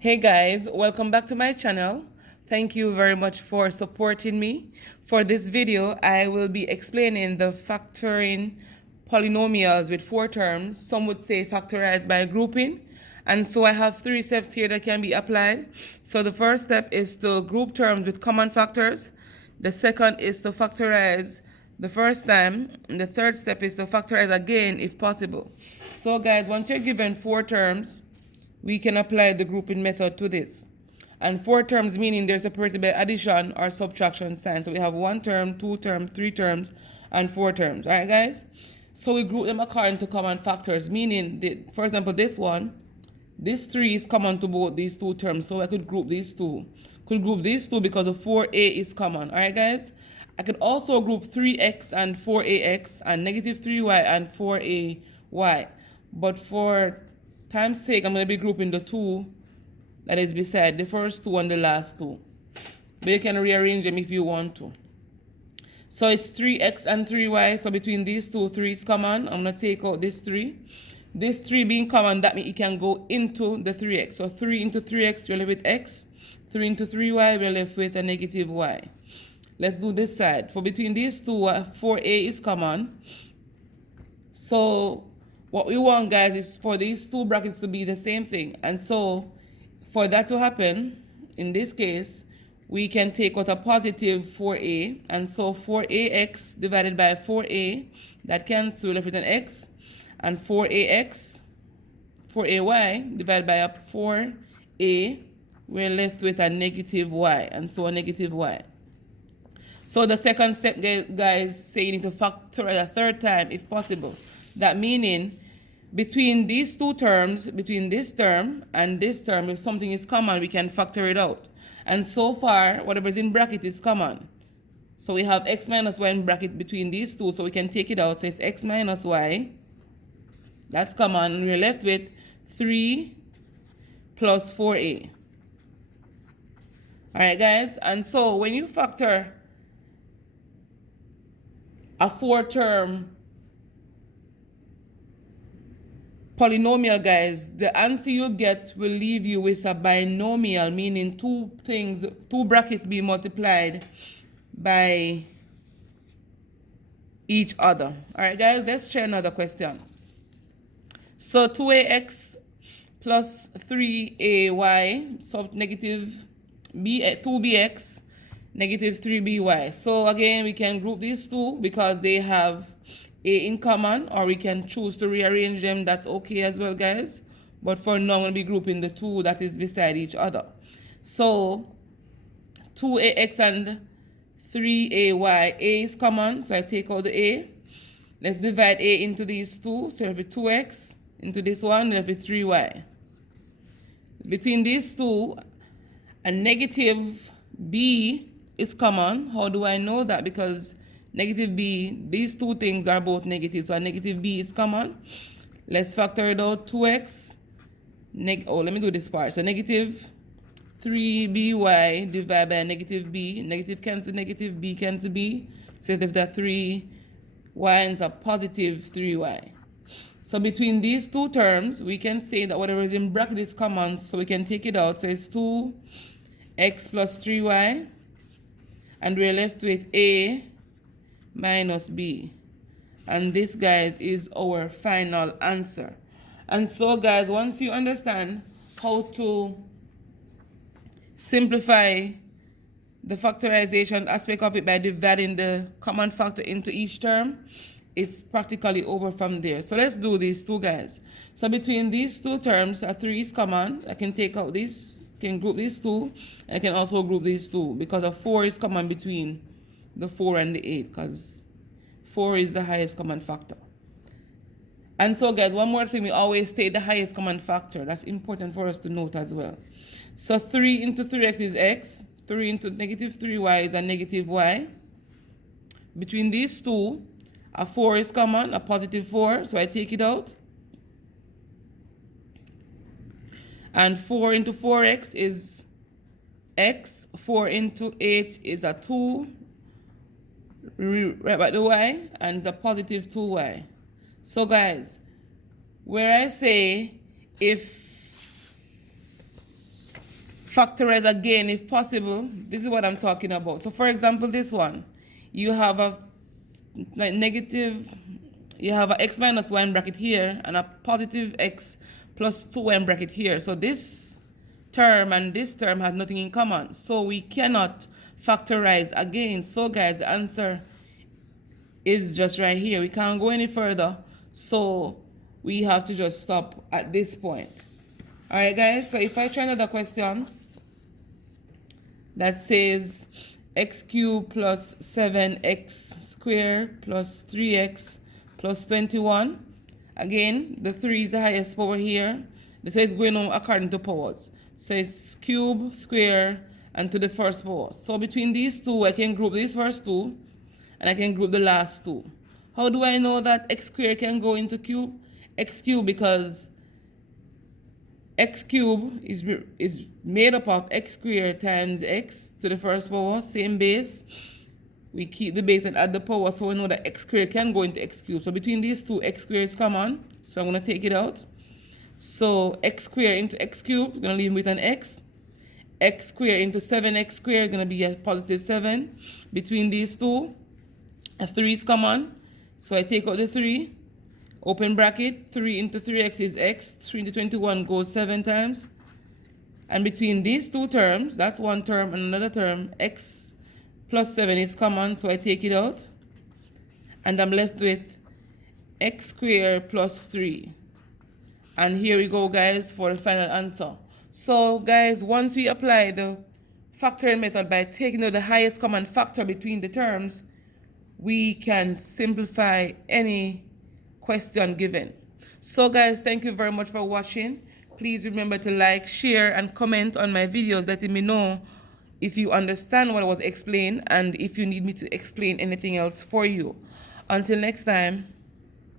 Hey guys, welcome back to my channel. Thank you very much for supporting me. For this video, I will be explaining the factoring polynomials with 4 terms. Some would say factorized by grouping. And so I have 3 steps here that can be applied. So the first step is to group terms with common factors. The second is to factorize the first time. And the third step is to factorize again if possible. So guys, once you're given 4 terms, we can apply the grouping method to this. And 4 terms meaning they're separated by addition or subtraction sign. So we have 1 term, 2 terms, 3 terms, and 4 terms. Alright guys? So we group them according to common factors, meaning, for example, this 3 is common to both these 2 terms. So I could group these two. Could group these two because the 4a is common. Alright guys? I could also group 3x and 4ax and negative 3y and 4ay. But for time's sake, I'm going to be grouping the 2 that is beside the first 2 and the last 2. But you can rearrange them if you want to. So it's 3x and 3y. So between these two, 3 is common. I'm going to take out this 3. This 3 being common, that means it can go into the 3x. So 3 into 3x, we're left with x. 3 into 3y, we're left with a negative y. Let's do this side. For between these two, 4a is common. So what we want, guys, is for these 2 brackets to be the same thing. And so for that to happen, in this case, we can take out a positive 4a. And so 4ax divided by 4a, that cancels, we're left with an x. And 4ay divided by a 4a, we're left with a negative y. And so a negative y. So the second step, guys, say you need to factorize a third time if possible. That meaning between these 2 terms, between this term and this term, if something is common, we can factor it out. And so far, whatever is in bracket is common. So we have x minus y in bracket between these 2, so we can take it out. So it's x minus y. That's common. And we're left with 3 plus 4a. All right, guys. And so when you factor a 4-term polynomial, guys, the answer you get will leave you with a binomial, meaning 2 brackets being multiplied by each other. All right, guys, let's try another question. So 2ax plus 3ay, so negative 2bx, negative 3by. So again, we can group these 2 because they have a in common, or we can choose to rearrange them. That's okay as well, guys. But for now, I'm going to be grouping the 2 that is beside each other. So 2ax and 3ay, a is common, so I take out the a. Let's divide a into these 2. So I have 2x into this one, I have 3y. Between these 2, a negative b is common. How do I know that? Because negative b, these 2 things are both negative, so a negative b is common. Let's factor it out. 2x, let me do this part. So negative 3by divided by negative b. Negative cancel negative, b cancel b. So if that 3y ends up positive 3y. So between these 2 terms, we can say that whatever is in bracket is common, so we can take it out. So it's 2x plus 3y. And we're left with a minus b. And this, guys, is our final answer. And so, guys, once you understand how to simplify the factorization aspect of it by dividing the common factor into each term, it's practically over from there. So let's do these 2, guys. So between these 2 terms, a 3 is common. I can take out this, can group these 2, and I can also group these 2 because a 4 is common between the 4 and the 8, because 4 is the highest common factor. And so, guys, one more thing, we always state the highest common factor. That's important for us to note as well. So 3 into 3x is x. 3 into negative 3y is a negative y. Between these 2, a 4 is common, a positive 4, so I take it out. And 4 into 4x is x. 4 into 8 is a 2. Right back the y, and it's a positive 2y. So, guys, where I say if Factorize again if possible. This is what I'm talking about. So for example, this one, you have a like negative, you have a x minus y in bracket here and a positive x plus 2y in bracket here. So this term and this term have nothing in common. So we cannot factorize again. So guys, the answer is just right here. We can't go any further. So we have to just stop at this point. All right, guys. So if I try another question that says x cubed plus 7x squared plus 3x plus 21. Again, the 3 is the highest power here. This is going on according to powers. So it's cube, square, and to the first power. So between these two, I can group these first two, and I can group the last two. How do I know that x squared can go into cube? X cubed, because x cubed is made up of x squared times x to the first power, same base. We keep the base and add the power, so we know that x squared can go into x cubed. So between these two, x squared is common. So I'm going to take it out. So x squared into x cubed is going to leave me with an x. X squared into 7x squared is going to be a positive 7. Between these two, a 3 is common. So I take out the 3. Open bracket, 3 into 3x is x. 3 into 21 goes 7 times. And between these two terms, that's one term and another term, x plus 7 is common, so I take it out. And I'm left with x squared plus 3. And here we go, guys, for the final answer. So, guys, once we apply the factoring method by taking out the highest common factor between the terms, we can simplify any question given. So guys, thank you very much for watching. Please remember to like, share, and comment on my videos, letting me know if you understand what was explained and if you need me to explain anything else for you. Until next time.